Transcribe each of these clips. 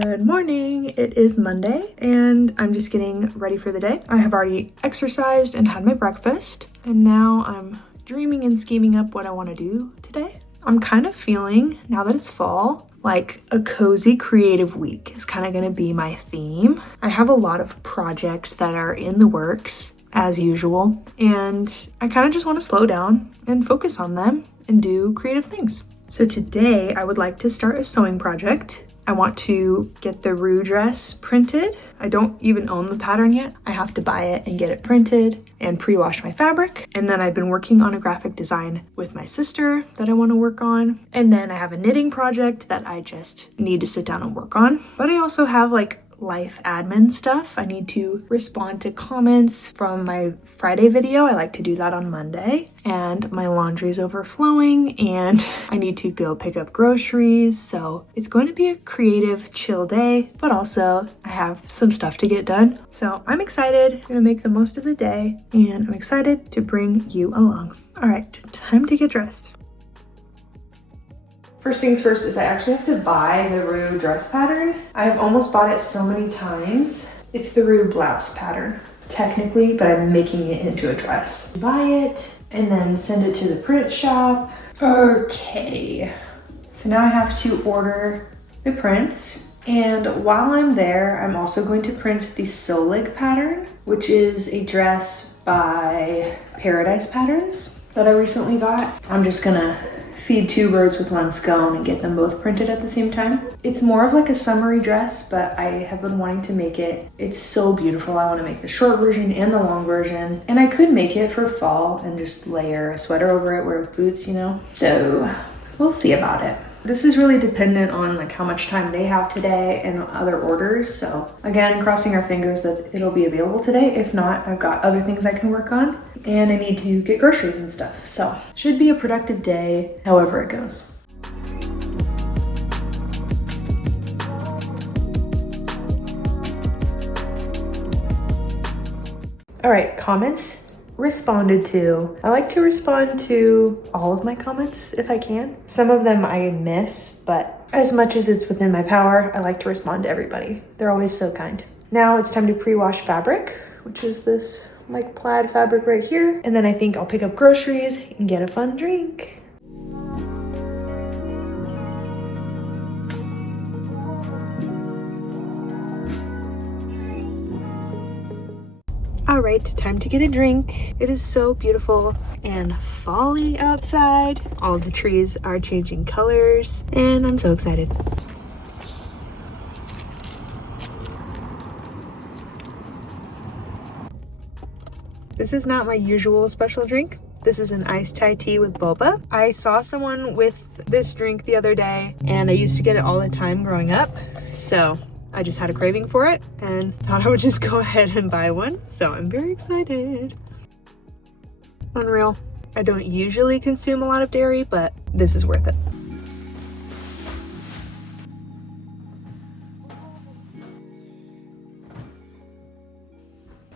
Good morning. It is Monday and I'm just getting ready for the day. I have already exercised and had my breakfast, and now I'm dreaming and scheming up what I want to do today. I'm kind of feeling, now that it's fall, like a cozy creative week is kind of going to be my theme. I have a lot of projects that are in the works as usual, and I kind of just want to slow down and focus on them and do creative things. So today I would like to start a sewing project. I want to get the Rue dress printed. I don't even own the pattern yet. I have to buy it and get it printed and pre-wash my fabric. And then I've been working on a graphic design with my sister that I want to work on. And then I have a knitting project that I just need to sit down and work on. But I also have like life admin stuff. I need to respond to comments from my Friday video. I like to do that on Monday. And my laundry's overflowing and I need to go pick up groceries. So it's going to be a creative, chill day, but also I have some stuff to get done. So I'm excited. I'm gonna make the most of the day and I'm excited to bring you along. All right, time to get dressed. First things first is I actually have to buy the Rue dress pattern. I have almost bought it so many times. It's the Rue Blouse pattern, technically, but I'm making it into a dress. Buy it and then send it to the print shop. Okay, so now I have to order the prints. And while I'm there, I'm also going to print the Solig pattern, which is a dress by Paradise Patterns that I recently got. I'm just gonna feed two birds with one stone and get them both printed at the same time. It's more of like a summery dress, but I have been wanting to make it. It's so beautiful. I want to make the short version and the long version. And I could make it for fall and just layer a sweater over it, wear boots, you know? So we'll see about it. This is really dependent on like how much time they have today and other orders. So again, crossing our fingers that it'll be available today. If not, I've got other things I can work on and I need to get groceries and stuff. So should be a productive day, however it goes. All right, comments responded to. I like to respond to all of my comments if I can. Some of them I miss, but as much as it's within my power, I like to respond to everybody. They're always so kind. Now it's time to pre-wash fabric, which is this like plaid fabric right here. And then I think I'll pick up groceries and get a fun drink. All right, time to get a drink. It is so beautiful and fall-y outside. All the trees are changing colors and I'm so excited. This is not my usual special drink. This is an iced Thai tea with boba. I saw someone with this drink the other day and I used to get it all the time growing up. So I just had a craving for it and thought I would just go ahead and buy one. So I'm very excited. Unreal. I don't usually consume a lot of dairy, but this is worth it.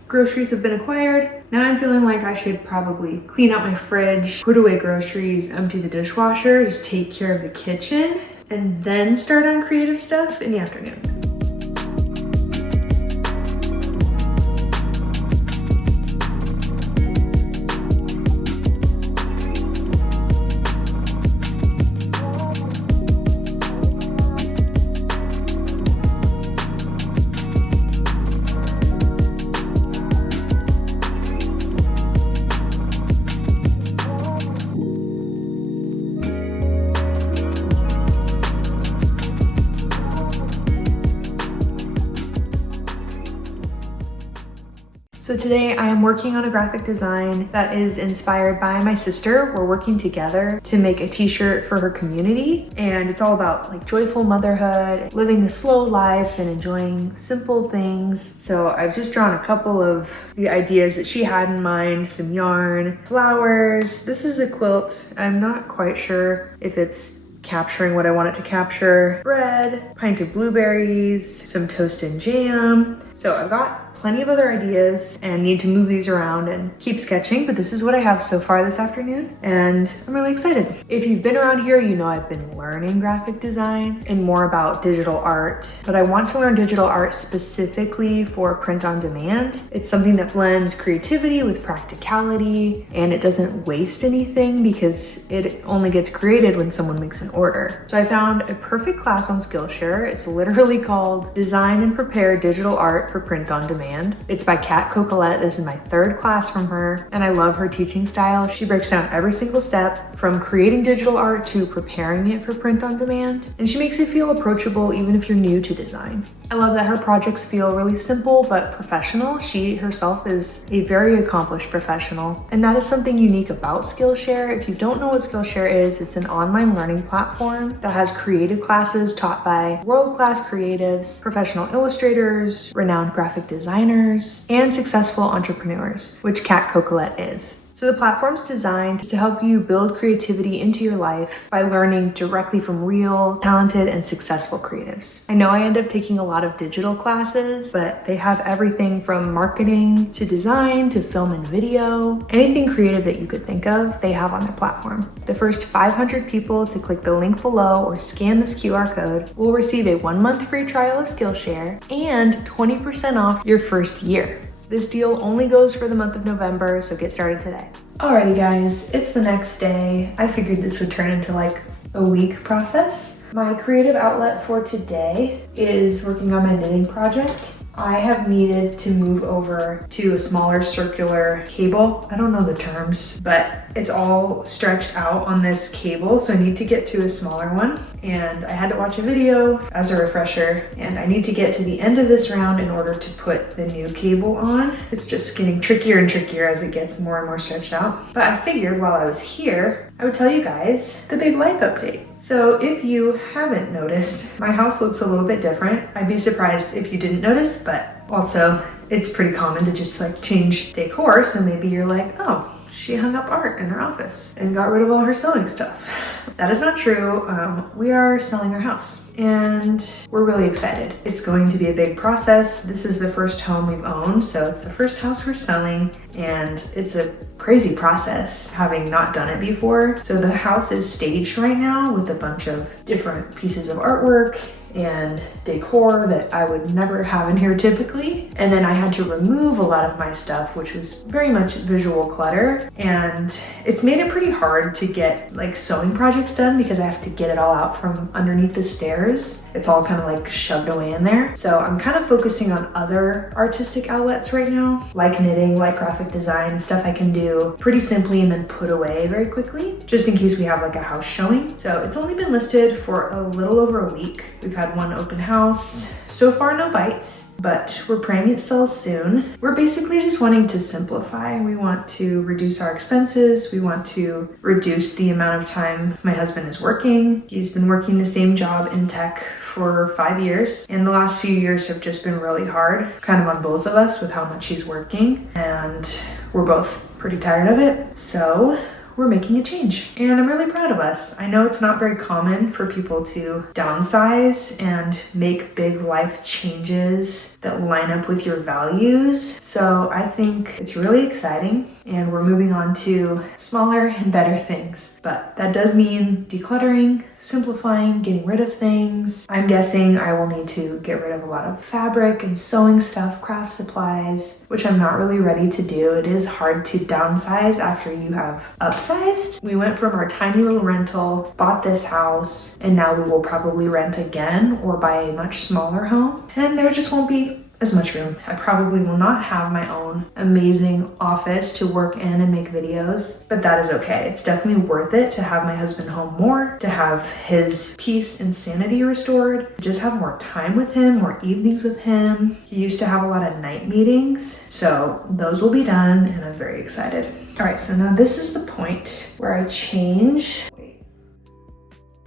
Groceries have been acquired. Now I'm feeling like I should probably clean out my fridge, put away groceries, empty the dishwasher, just take care of the kitchen, and then start on creative stuff in the afternoon. So today I am working on a graphic design that is inspired by my sister. We're working together to make a t-shirt for her community. And it's all about like joyful motherhood, living the slow life and enjoying simple things. So I've just drawn a couple of the ideas that she had in mind, some yarn, flowers. This is a quilt. I'm not quite sure if it's capturing what I want it to capture. Bread, pint of blueberries, some toast and jam. So I've got plenty of other ideas and need to move these around and keep sketching, but this is what I have so far this afternoon, and I'm really excited. If you've been around here, you know I've been learning graphic design and more about digital art, but I want to learn digital art specifically for print on demand. It's something that blends creativity with practicality, and it doesn't waste anything because it only gets created when someone makes an order. So I found a perfect class on Skillshare. It's literally called Design and Prepare Digital Art for Print on Demand. It's by Kat Cocolette. This is my third class from her, and I love her teaching style. She breaks down every single step from creating digital art to preparing it for print on demand, and she makes it feel approachable even if you're new to design. I love that her projects feel really simple but professional. She herself is a very accomplished professional, and that is something unique about Skillshare. If you don't know what Skillshare is, it's an online learning platform that has creative classes taught by world-class creatives, professional illustrators, renowned graphic designers, and successful entrepreneurs, which Kat Cocolette is. So the platform's designed to help you build creativity into your life by learning directly from real, talented, and successful creatives. I know I end up taking a lot of digital classes, but they have everything from marketing to design to film and video. Anything creative that you could think of, they have on their platform. The first 500 people to click the link below or scan this QR code will receive a 1-month free trial of Skillshare and 20% off your first year. This deal only goes for the month of November, so get started today. Alrighty guys, it's the next day. I figured this would turn into like a week process. My creative outlet for today is working on my knitting project. I have needed to move over to a smaller circular cable. I don't know the terms, but it's all stretched out on this cable, so I need to get to a smaller one. And I had to watch a video as a refresher, and I need to get to the end of this round in order to put the new cable on. It's just getting trickier and trickier as it gets more and more stretched out. But I figured while I was here, I would tell you guys the big life update. So if you haven't noticed, my house looks a little bit different. I'd be surprised if you didn't notice, but also it's pretty common to just like change decor. So maybe you're like, oh, she hung up art in her office and got rid of all her sewing stuff. That is not true. We are selling our house and we're really excited. It's going to be a big process. This is the first home we've owned, so it's the first house we're selling, and it's a crazy process having not done it before. So the house is staged right now with a bunch of different pieces of artwork and decor that I would never have in here typically. And then I had to remove a lot of my stuff, which was very much visual clutter. And it's made it pretty hard to get like sewing projects done because I have to get it all out from underneath the stairs. It's all kind of like shoved away in there. So I'm kind of focusing on other artistic outlets right now, like knitting, like graphic design, stuff I can do pretty simply and then put away very quickly, just in case we have like a house showing. So it's only been listed for a little over a week. We've had one open house. So far, no bites, but we're praying it sells soon. We're basically just wanting to simplify. We want to reduce our expenses. We want to reduce the amount of time my husband is working. He's been working the same job in tech for 5 years, and the last few years have just been really hard, kind of on both of us with how much he's working, and we're both pretty tired of it. So we're making a change, and I'm really proud of us. I know it's not very common for people to downsize and make big life changes that line up with your values. So I think it's really exciting, and we're moving on to smaller and better things. But that does mean decluttering, simplifying, getting rid of things. I'm guessing I will need to get rid of a lot of fabric and sewing stuff, craft supplies, which I'm not really ready to do. It is hard to downsize after you have upsized. We went from our tiny little rental, bought this house, and now we will probably rent again or buy a much smaller home, and there just won't be as much room. I probably will not have my own amazing office to work in and make videos, but that is okay. It's definitely worth it to have my husband home more, to have his peace and sanity restored, just have more time with him, more evenings with him. He used to have a lot of night meetings, so those will be done, and I'm very excited. All right, so now this is the point where I change.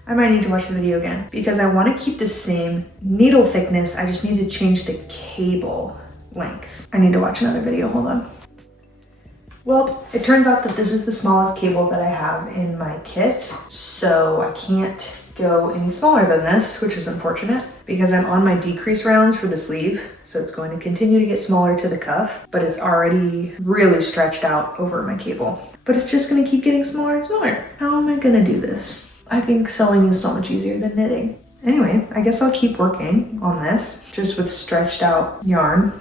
I might need to watch the video again because I want to keep the same needle thickness. I just need to change the cable length. I need to watch another video, hold on. Well, it turns out that this is the smallest cable that I have in my kit, so I can't go any smaller than this, which is unfortunate. because I'm on my decrease rounds for the sleeve. So it's going to continue to get smaller to the cuff, but it's already really stretched out over my cable. But it's just gonna keep getting smaller and smaller. How am I gonna do this? I think sewing is so much easier than knitting. Anyway, I guess I'll keep working on this, just with stretched out yarn.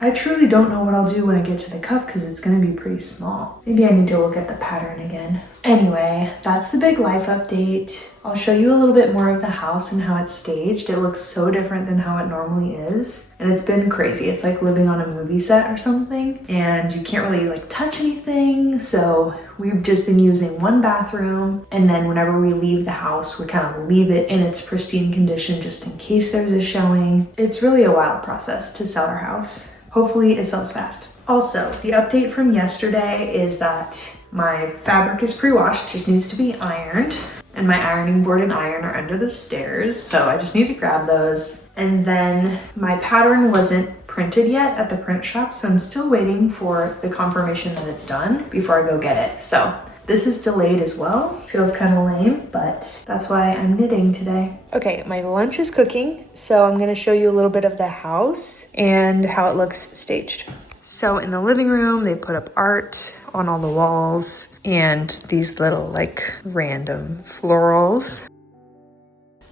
I truly don't know what I'll do when I get to the cuff because it's gonna be pretty small. Maybe I need to look at the pattern again. Anyway, that's the big life update. I'll show you a little bit more of the house and how it's staged. It looks so different than how it normally is. And it's been crazy. It's like living on a movie set or something. And you can't really like touch anything. So we've just been using one bathroom. And then whenever we leave the house, we kind of leave it in its pristine condition just in case there's a showing. It's really a wild process to sell our house. Hopefully it sells fast. Also, the update from yesterday is that my fabric is pre-washed, just needs to be ironed. And my ironing board and iron are under the stairs, so I just need to grab those. And then my pattern wasn't printed yet at the print shop, so I'm still waiting for the confirmation that it's done before I go get it. So this is delayed as well. Feels kind of lame, but that's why I'm knitting today. Okay, my lunch is cooking, so I'm gonna show you a little bit of the house and how it looks staged. So in the living room, they put up art on all the walls and these little like random florals.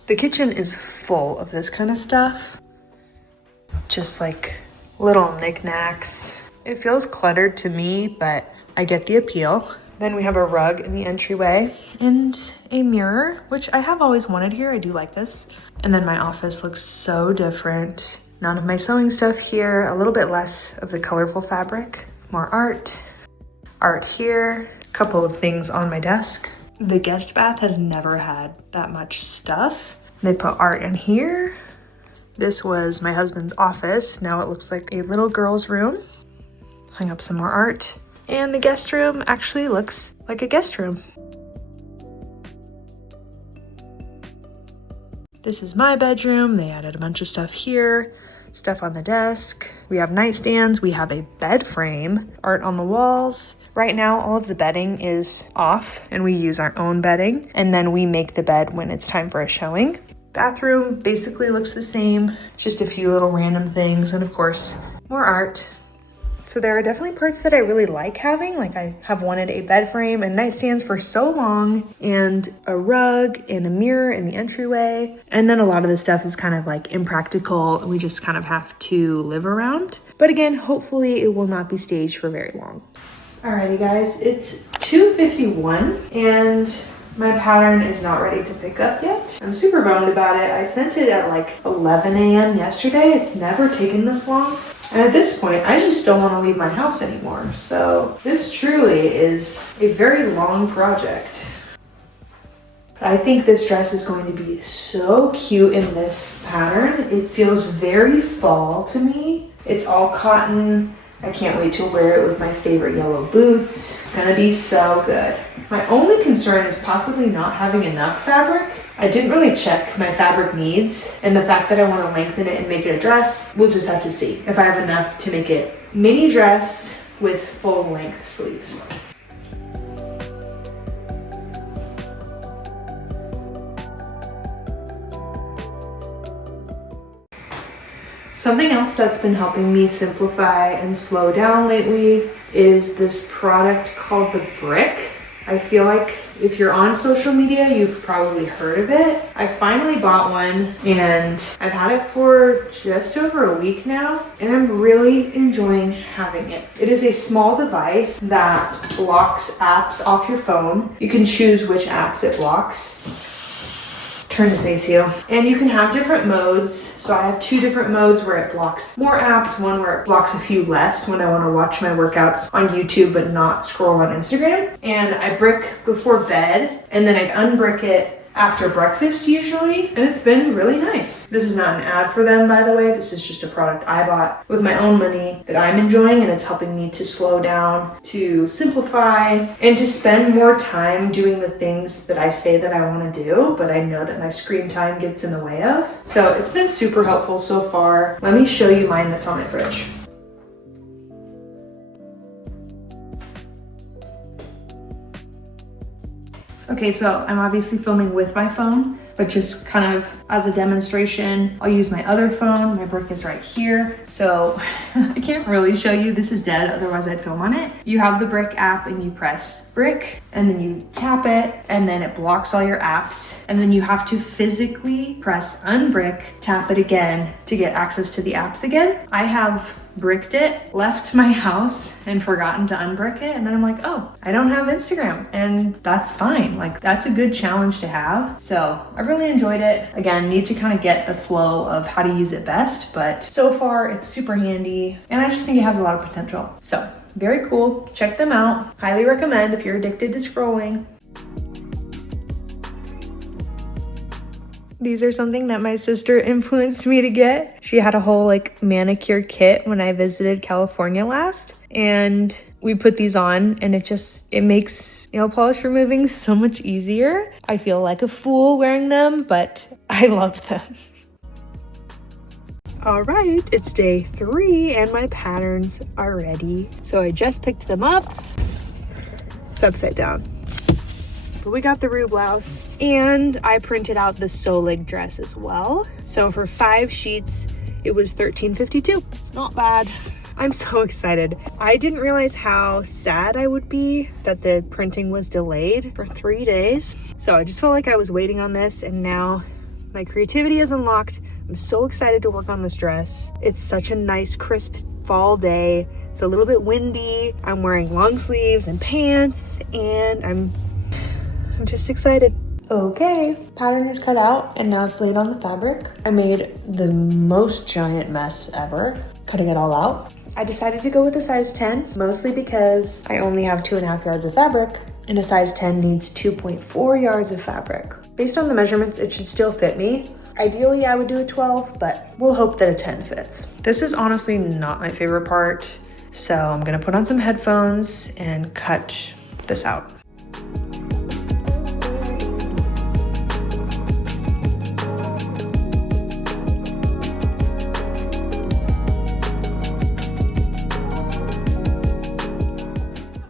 The kitchen is full of this kind of stuff. Just like little knickknacks. It feels cluttered to me, but I get the appeal. Then we have a rug in the entryway and a mirror, which I have always wanted here. I do like this. And then my office looks so different. None of my sewing stuff here, a little bit less of the colorful fabric. More art here, a couple of things on my desk. The guest bath has never had that much stuff. They put art in here. This was my husband's office. Now it looks like a little girl's room. Hung up some more art. And the guest room actually looks like a guest room. This is my bedroom. They added a bunch of stuff here, stuff on the desk. We have nightstands. We have a bed frame, art on the walls. Right now, all of the bedding is off and we use our own bedding. And then we make the bed when it's time for a showing. Bathroom basically looks the same, just a few little random things. And of course, more art. So there are definitely parts that I really like having. Like I have wanted a bed frame and nightstands for so long, and a rug and a mirror in the entryway. And then a lot of the stuff is kind of like impractical and we just kind of have to live around. But again, hopefully it will not be staged for very long. Alrighty guys, it's 2:51 and my pattern is not ready to pick up yet. I'm super bummed about it. I sent it at like 11 a.m. yesterday. It's never taken this long. And at this point, I just don't want to leave my house anymore. So this truly is a very long project. I think this dress is going to be so cute in this pattern. It feels very fall to me. It's all cotton. I can't wait to wear it with my favorite yellow boots. It's gonna be so good. My only concern is possibly not having enough fabric. I didn't really check my fabric needs, and the fact that I want to lengthen it and make it a dress, we'll just have to see if I have enough to make it mini dress with full length sleeves. Something else that's been helping me simplify and slow down lately is this product called the Brick. I feel like if you're on social media, you've probably heard of it. I finally bought one and I've had it for just over a week now, and I'm really enjoying having it. It is a small device that blocks apps off your phone. You can choose which apps it blocks. Turn to face you. And you can have different modes. So I have 2 different modes where it blocks more apps, one where it blocks a few less when I want to watch my workouts on YouTube but not scroll on Instagram. And I brick before bed and then I unbrick it after breakfast usually, and it's been really nice. This is not an ad for them, by the way. This is just a product I bought with my own money that I'm enjoying, and it's helping me to slow down, to simplify, and to spend more time doing the things that I say that I want to do, but I know that my screen time gets in the way of. So it's been super helpful so far. Let me show you mine that's on my fridge. Okay, so I'm obviously filming with my phone, but just kind of as a demonstration, I'll use my other phone. My brick is right here. So I can't really show you, this is dead, otherwise I'd film on it. You have the brick app and you press brick and then you tap it and then it blocks all your apps. And then you have to physically press unbrick, tap it again to get access to the apps again. I have bricked it, left my house and forgotten to unbrick it. And then I'm like, oh, I don't have Instagram, and that's fine. Like, that's a good challenge to have. So I really enjoyed it. Again, need to kind of get the flow of how to use it best, but so far it's super handy and I just think it has a lot of potential. So very cool. Check them out. Highly recommend if you're addicted to scrolling. These are something that my sister influenced me to get. She had a whole like manicure kit when I visited California last, and we put these on and it makes nail polish removing so much easier. I feel like a fool wearing them, but I love them. All right, it's day 3 and my patterns are ready. So I just picked them up. It's upside down. But we got the Rue Blouse and I printed out the Solig dress as well. So for 5 sheets, it was $13.52. Not bad. I'm so excited. I didn't realize how sad I would be that the printing was delayed for 3 days. So I just felt like I was waiting on this, and now my creativity is unlocked. I'm so excited to work on this dress. It's such a nice, crisp fall day. It's a little bit windy. I'm wearing long sleeves and pants, and I'm just excited. Okay, pattern is cut out and now it's laid on the fabric. I made the most giant mess ever, cutting it all out. I decided to go with a size 10, mostly because I only have 2.5 yards of fabric, and a size 10 needs 2.4 yards of fabric. Based on the measurements, it should still fit me. Ideally, I would do a 12, but we'll hope that a 10 fits. This is honestly not my favorite part, so I'm gonna put on some headphones and cut this out.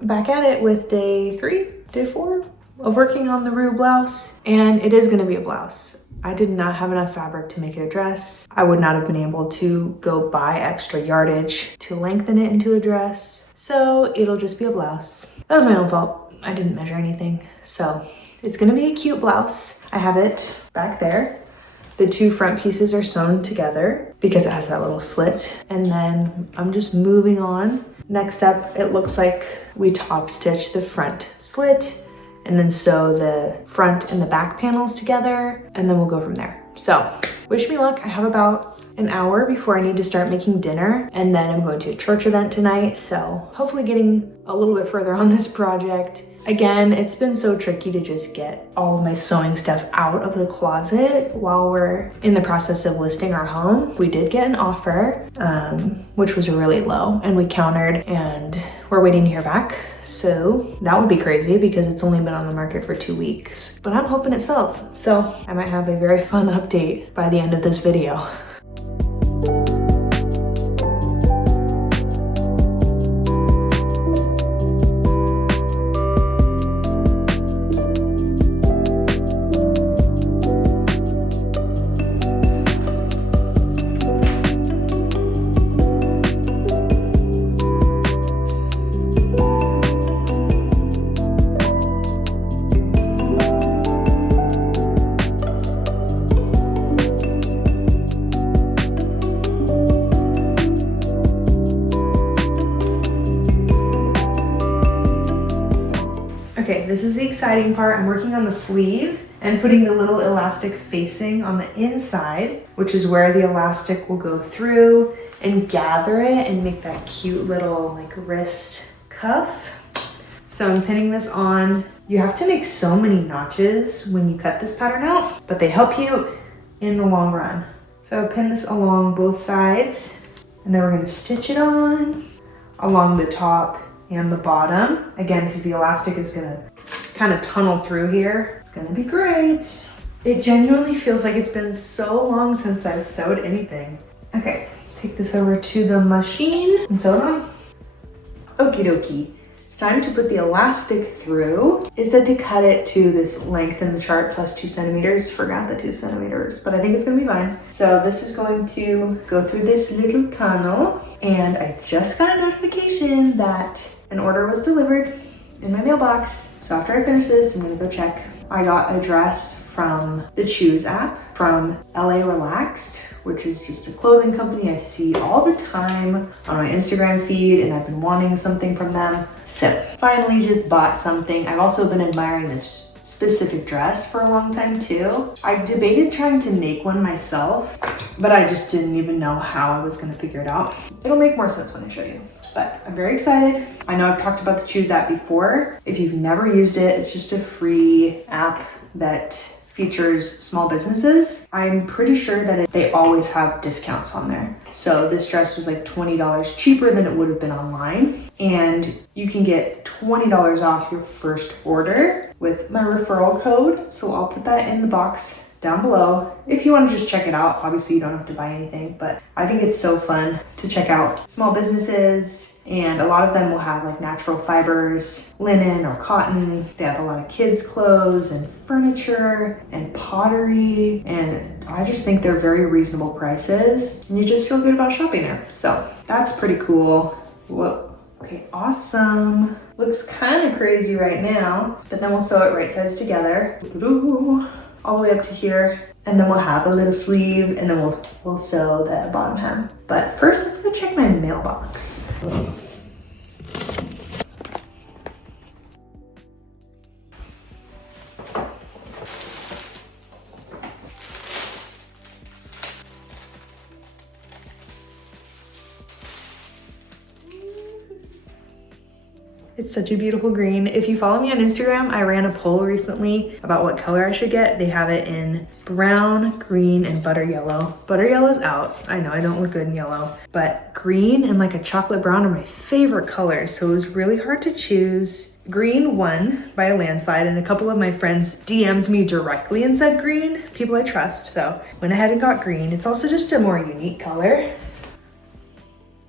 Back at it with day 4 of working on the Rue Blouse, and it is gonna be a blouse. I did not have enough fabric to make it a dress. I would not have been able to go buy extra yardage to lengthen it into a dress, so it'll just be a blouse. That was my own fault. I didn't measure anything, so it's gonna be a cute blouse. I have it back there. The 2 front pieces are sewn together because it has that little slit, and then I'm just moving on. Next up, it looks like we top stitch the front slit and then sew the front and the back panels together, and then we'll go from there. So wish me luck. I have about an hour before I need to start making dinner, and then I'm going to a church event tonight, so hopefully getting a little bit further on this project. Again, it's been so tricky to just get all of my sewing stuff out of the closet while we're in the process of listing our home. We did get an offer, which was really low, and we countered, and we're waiting to hear back. So that would be crazy because it's only been on the market for 2 weeks, but I'm hoping it sells. So I might have a very fun update by the end of this video. Okay, this is the exciting part. I'm working on the sleeve and putting the little elastic facing on the inside, which is where the elastic will go through and gather it and make that cute little like wrist cuff. So I'm pinning this on. You have to make so many notches when you cut this pattern out, but they help you in the long run. So I pin this along both sides, and then we're gonna stitch it on along the top and the bottom. Again, because the elastic is gonna kind of tunnel through here. It's gonna be great. It genuinely feels like it's been so long since I've sewed anything. Okay, take this over to the machine and sew it on. Okie dokie. It's time to put the elastic through. It said to cut it to this length in the chart plus 2 centimeters. Forgot the 2 centimeters, but I think it's gonna be fine. So this is going to go through this little tunnel, and I just got a notification that an order was delivered in my mailbox. So after I finish this, I'm gonna go check. I got a dress from the Choose app from LA Relaxed, which is just a clothing company I see all the time on my Instagram feed, and I've been wanting something from them. So finally just bought something. I've also been admiring this specific dress for a long time too. I debated trying to make one myself, but I just didn't even know how I was gonna figure it out. It'll make more sense when I show you. But I'm very excited. I know I've talked about the Choose app before. If you've never used it, it's just a free app that features small businesses. I'm pretty sure that they always have discounts on there. So this dress was like $20 cheaper than it would have been online. And you can get $20 off your first order with my referral code. So I'll put that in the box down below if you want to just check it out. Obviously you don't have to buy anything, but I think it's so fun to check out small businesses, and a lot of them will have like natural fibers, linen or cotton. They have a lot of kids clothes and furniture and pottery, and I just think they're very reasonable prices and you just feel good about shopping there. So that's pretty cool. Whoa. Okay, awesome. Looks kind of crazy right now, but then we'll sew it right sides together. All the way up to here, and then we'll have a little sleeve, and then we'll sew the bottom hem. But first, let's go check my mailbox. It's such a beautiful green. If you follow me on Instagram, I ran a poll recently about what color I should get. They have it in brown, green, and butter yellow. Butter yellow's out. I know I don't look good in yellow, but green and like a chocolate brown are my favorite colors. So it was really hard to choose. Green won by a landslide, and a couple of my friends DM'd me directly and said green, people I trust. So went ahead and got green. It's also just a more unique color.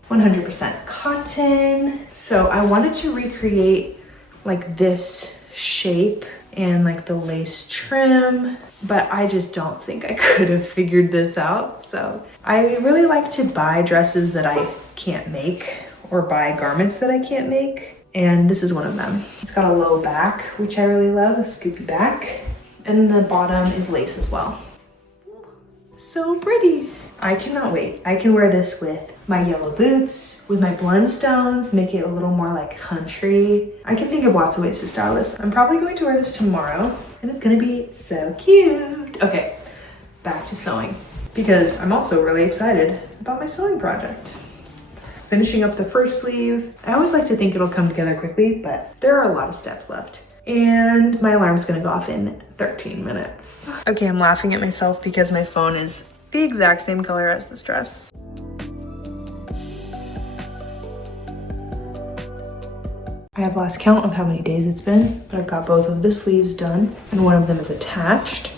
100% cotton. So I wanted to recreate like this shape and like the lace trim, but I just don't think I could have figured this out. So I really like to buy dresses that I can't make or buy garments that I can't make. And this is one of them. It's got a low back, which I really love, a scoopy back. And the bottom is lace as well. So pretty. I cannot wait. I can wear this with my yellow boots, with my Blundstones, make it a little more like country. I can think of lots of ways to style this. I'm probably going to wear this tomorrow, and it's gonna be so cute. Okay, back to sewing, because I'm also really excited about my sewing project. Finishing up the first sleeve. I always like to think it'll come together quickly, but there are a lot of steps left. And my alarm's gonna go off in 13 minutes. Okay, I'm laughing at myself because my phone is the exact same color as this dress. I have lost count of how many days it's been, but I've got both of the sleeves done and one of them is attached.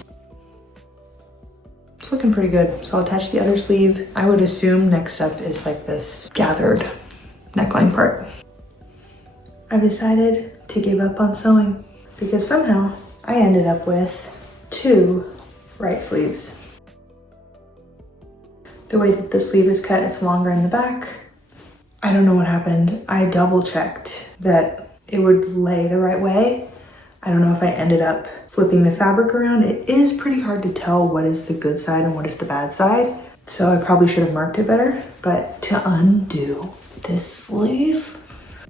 It's looking pretty good. So I'll attach the other sleeve. I would assume next up is like this gathered neckline part. I've decided to give up on sewing because somehow I ended up with 2 right sleeves. The way that the sleeve is cut, it's longer in the back. I don't know what happened. I double checked that it would lay the right way. I don't know if I ended up flipping the fabric around. It is pretty hard to tell what is the good side and what is the bad side. So I probably should have marked it better. But to undo this sleeve,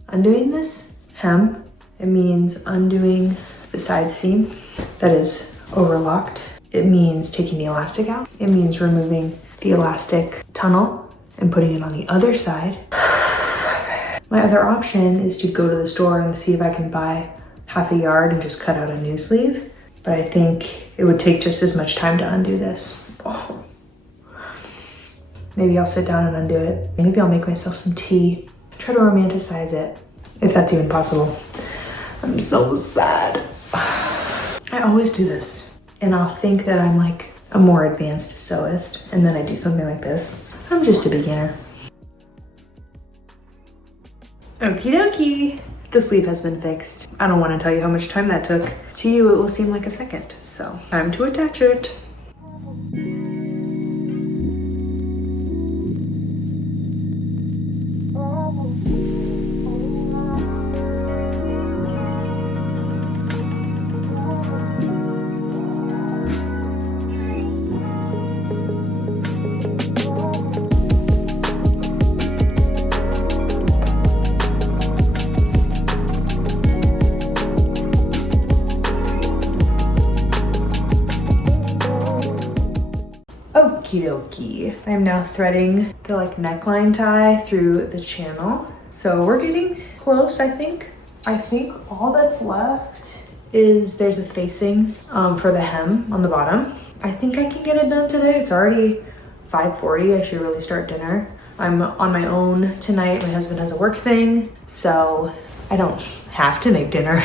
undoing this hem, it means undoing the side seam that is overlocked. It means taking the elastic out. It means removing the elastic tunnel and putting it on the other side. My other option is to go to the store and see if I can buy half a yard and just cut out a new sleeve. But I think it would take just as much time to undo this. Oh. Maybe I'll sit down and undo it. Maybe I'll make myself some tea. Try to romanticize it, if that's even possible. I'm so sad. I always do this, and I'll think that I'm like a more advanced sewist, and then I do something like this. I'm just a beginner. Okie dokie. The sleeve has been fixed. I don't want to tell you how much time that took. To you, it will seem like a second. So time to attach it. Okie dokie. I'm now threading the like neckline tie through the channel. So we're getting close, I think. I think all that's left is there's a facing for the hem on the bottom. I think I can get it done today. It's already 5:40. I should really start dinner. I'm on my own tonight. My husband has a work thing, so I don't have to make dinner,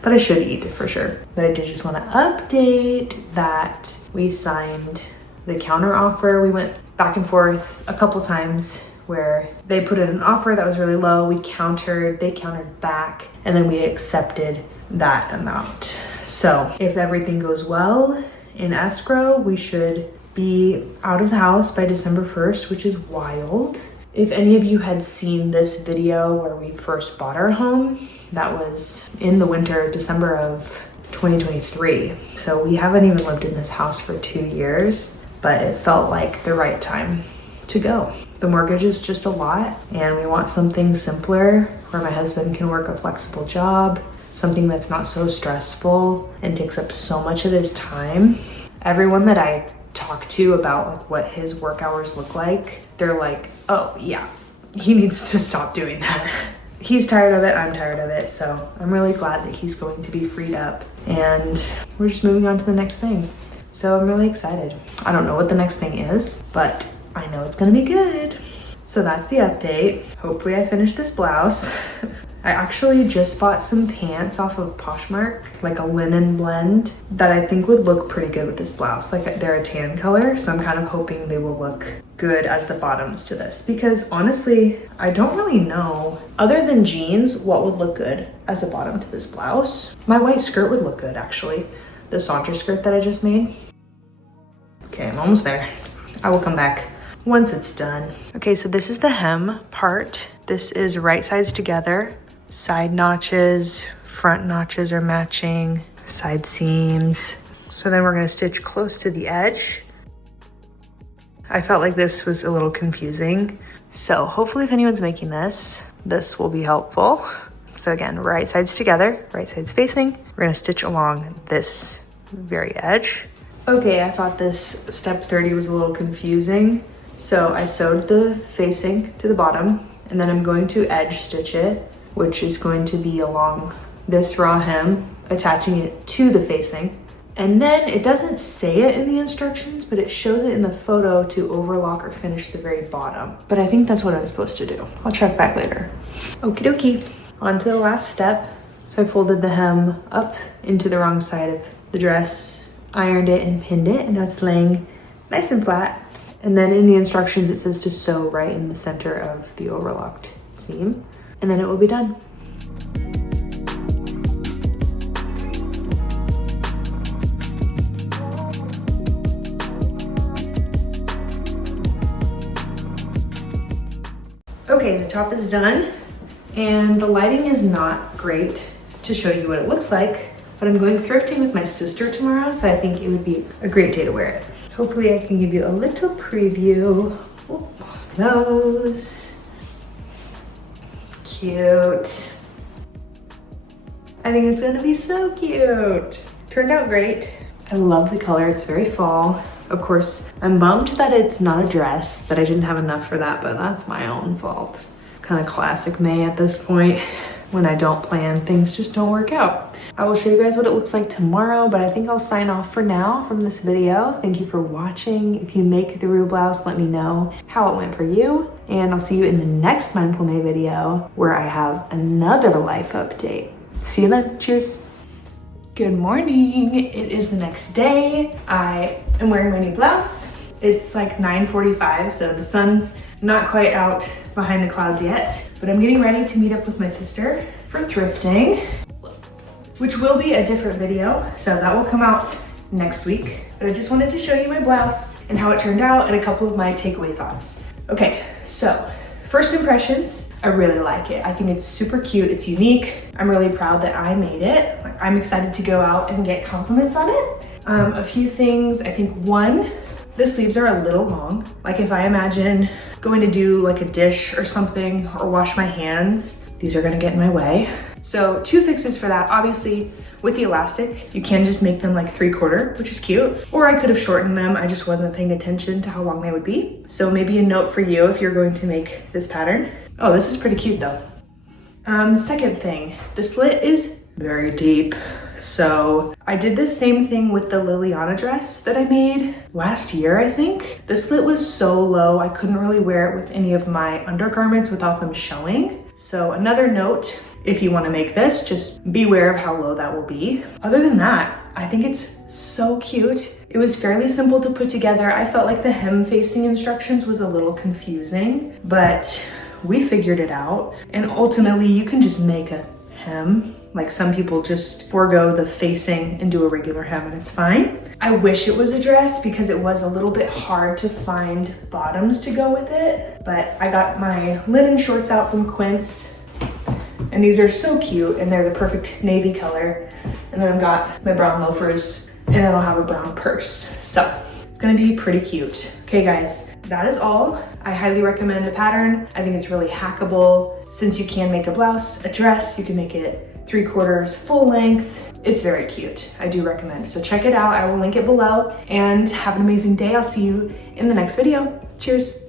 but I should eat for sure. But I did just want to update that we signed the counter offer. We went back and forth a couple times where they put in an offer that was really low. We countered, they countered back, and then we accepted that amount. So if everything goes well in escrow, we should be out of the house by December 1st, which is wild. If any of you had seen this video where we first bought our home, that was in the winter, December of 2023. So we haven't even lived in this house for 2 years, but it felt like the right time to go. The mortgage is just a lot, and we want something simpler where my husband can work a flexible job, something that's not so stressful and takes up so much of his time. Everyone that I talk to about like what his work hours look like, they're like, oh yeah, he needs to stop doing that. He's tired of it, I'm tired of it, so I'm really glad that he's going to be freed up, and we're just moving on to the next thing. So I'm really excited. I don't know what the next thing is, but I know it's gonna be good. So that's the update. Hopefully I finish this blouse. I actually just bought some pants off of Poshmark, like a linen blend that I think would look pretty good with this blouse. Like they're a tan color, so I'm kind of hoping they will look good as the bottoms to this, because honestly, I don't really know, other than jeans, what would look good as a bottom to this blouse. My white skirt would look good actually. The saunter skirt that I just made. Okay, I'm almost there. I will come back once it's done. Okay, so this is the hem part. This is right sides together. Side notches, front notches are matching, side seams. So then we're gonna stitch close to the edge. I felt like this was a little confusing. So hopefully if anyone's making this, this will be helpful. So again, right sides together, right sides facing. We're gonna stitch along this very edge. Okay, I thought this step 30 was a little confusing. So I sewed the facing to the bottom, and then I'm going to edge stitch it, which is going to be along this raw hem, attaching it to the facing. And then it doesn't say it in the instructions, but it shows it in the photo to overlock or finish the very bottom. But I think that's what I'm supposed to do. I'll check back later. Okie dokie, on to the last step. So I folded the hem up into the wrong side of the dress, ironed it and pinned it, and that's laying nice and flat. And then in the instructions, it says to sew right in the center of the overlocked seam, and then it will be done. Okay, the top is done, and the lighting is not great to show you what it looks like, but I'm going thrifting with my sister tomorrow, so I think it would be a great day to wear it. Hopefully I can give you a little preview. Oh, those. Cute. I think it's gonna be so cute. Turned out great. I love the color, it's very fall. Of course, I'm bummed that it's not a dress, that I didn't have enough for that, but that's my own fault. Kind of classic May at this point. When I don't plan, things just don't work out. I will show you guys what it looks like tomorrow, but I think I'll sign off for now from this video. Thank you for watching. If you make the Rue Blouse, let me know how it went for you. And I'll see you in the next Mindful May video where I have another life update. See you then, cheers. Good morning, it is the next day. I am wearing my new blouse. It's like 9:45, so the sun's not quite out behind the clouds yet, but I'm getting ready to meet up with my sister for thrifting, which will be a different video. So that will come out next week. But I just wanted to show you my blouse and how it turned out and a couple of my takeaway thoughts. Okay, so first impressions, I really like it. I think it's super cute, it's unique. I'm really proud that I made it. Like, I'm excited to go out and get compliments on it. A few things, I think one, the sleeves are a little long. Like if I imagine going to do like a dish or something or wash my hands, these are gonna get in my way. So 2 fixes for that. Obviously with the elastic, you can just make them like 3/4, which is cute. Or I could have shortened them. I just wasn't paying attention to how long they would be. So maybe a note for you if you're going to make this pattern. Oh, this is pretty cute though. Second thing, the slit is very deep. So I did the same thing with the Liliana dress that I made last year, I think. The slit was so low, I couldn't really wear it with any of my undergarments without them showing. So another note, if you want to make this, just beware of how low that will be. Other than that, I think it's so cute. It was fairly simple to put together. I felt like the hem facing instructions was a little confusing, but we figured it out. And ultimately you can just make a hem. Like some people just forego the facing and do a regular hem and it's fine. I wish it was a dress because it was a little bit hard to find bottoms to go with it, but I got my linen shorts out from Quince and these are so cute and they're the perfect navy color. And then I've got my brown loafers and then I'll have a brown purse. So it's gonna be pretty cute. Okay guys, that is all. I highly recommend the pattern. I think it's really hackable. Since you can make a blouse, a dress, you can make it 3/4, full length. It's very cute. I do recommend. So check it out. I will link it below and have an amazing day. I'll see you in the next video. Cheers.